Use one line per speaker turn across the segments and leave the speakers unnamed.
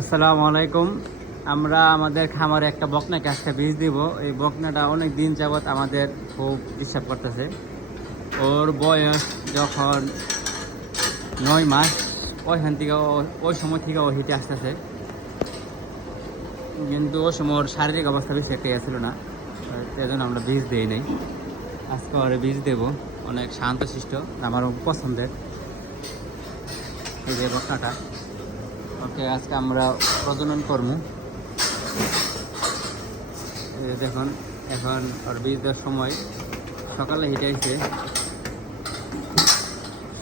আসসালামু আলাইকুম। আমরা আমাদের খামারে একটা বকনাকে একটা বীজ দিব। এই বকনাটা অনেক দিন যাবৎ আমাদের খুব ডিস্টার্ব করতেছে। ওর বয়স যখন নয় মাস, ওইখান থেকে ওই সময় থেকে ও হিটে আসতেছে। কিন্তু ওই সময় ওর শারীরিক অবস্থা বেশি একটা ইয়ে ছিল না। সেই জন্য আমরা বীজ দিই নাই। আজকে ওর বীজ দেব। অনেক শান্তশিষ্ট আমারও পছন্দের। এই যে বকনাটা। ওকে, আজকে আমরা প্রজনন করব দেখুন, এখন ওর বীজ দেওয়ার সময়। সকালে হিটাইছে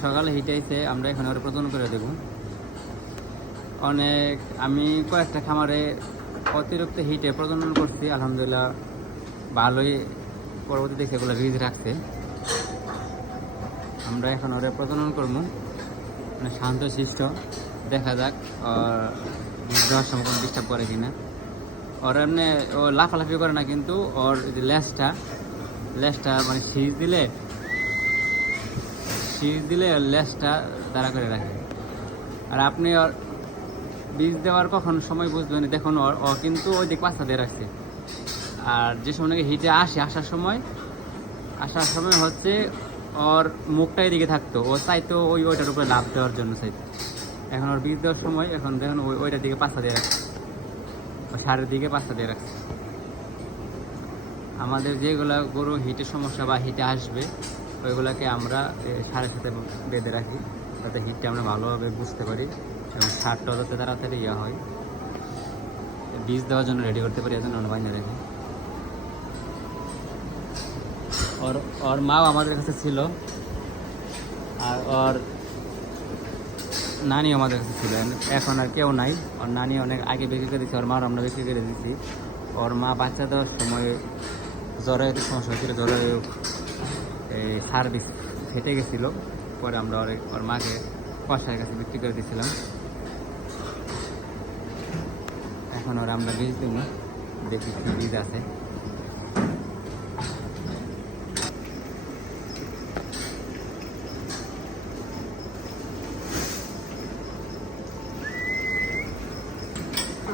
সকালে হিটাইছে আমরা এখন ওর প্রজনন করে দেব। অনেক, আমি কয়েকটা খামারে অতিরিক্ত হিটে প্রজনন করছি, আলহামদুলিল্লাহ ভালোই। পরবর্তী পরবর্তীতে সেগুলো বীজ রাখছে। আমরা এখন ওরে প্রজনন করব। মানে শান্ত, শিষ্ট। দেখা যাক দেওয়ার সময় কোনো ডিস্টার্ব করে কিনা। ওর এমনি, ও লাফালাফি করে না, কিন্তু ওর যে লেজটা লেজটা মানে সিজ দিলে সিজ দিলে ওর লেজটা দাঁড়া করে রাখে। আর আপনি ওর বীজ দেওয়ার কখন সময় বুঝবেন? দেখুন ওর ও কিন্তু ওই দিক পাঁচটা দিয়ে রাখছে। আর যে সময় নাকি হিটে আসে, আসার সময় আসার সময় হচ্ছে ওর মুখটা এদিকে থাকতো। ও চাইতো ওই ওইটার উপরে লাভ দেওয়ার জন্য চাইতো। এখন ওর বীজ দেওয়ার সময় এখন দেখুন ওই ওইটার দিকে পাঁচটা দিয়ে রাখছে। ও সারের দিকে পাঁচটা দিয়ে রাখছে। আমাদের যেগুলা গরু হিটের সমস্যা বা হিটে আসবে, ওইগুলাকে আমরা সারের সাথে বেঁধে রাখি। যাতে হিটটা আমরা ভালোভাবে বুঝতে পারি এবং সারটাও যাতে তাড়াতাড়ি ইয়ে হয়। বীজ দেওয়ার জন্য রেডি করতে পারি, এজন্য আমরা বাইনে রাখি। ওর ওর মাও আমাদের কাছে ছিল। আর ওর নানি আমাদের কাছে ছিল। এখন আর কেউ নাই। ওর নানি অনেক আগে বিক্রি করে দিয়েছে, ওর মার আমরা বিক্রি করে দিয়েছি। ওর মা বাচ্চা দেওয়ার সময় জ্বরে একটু সমস্যা হয়েছিল, জ্বরে এই সার্ভিস ফেটে গেছিল। পরে আমরা ওর ওর মাকে কষার কাছে বিক্রি করে দিয়েছিলাম। এখন ওরা আমরা বীজ দেবো। দেখি বীজ
আছে।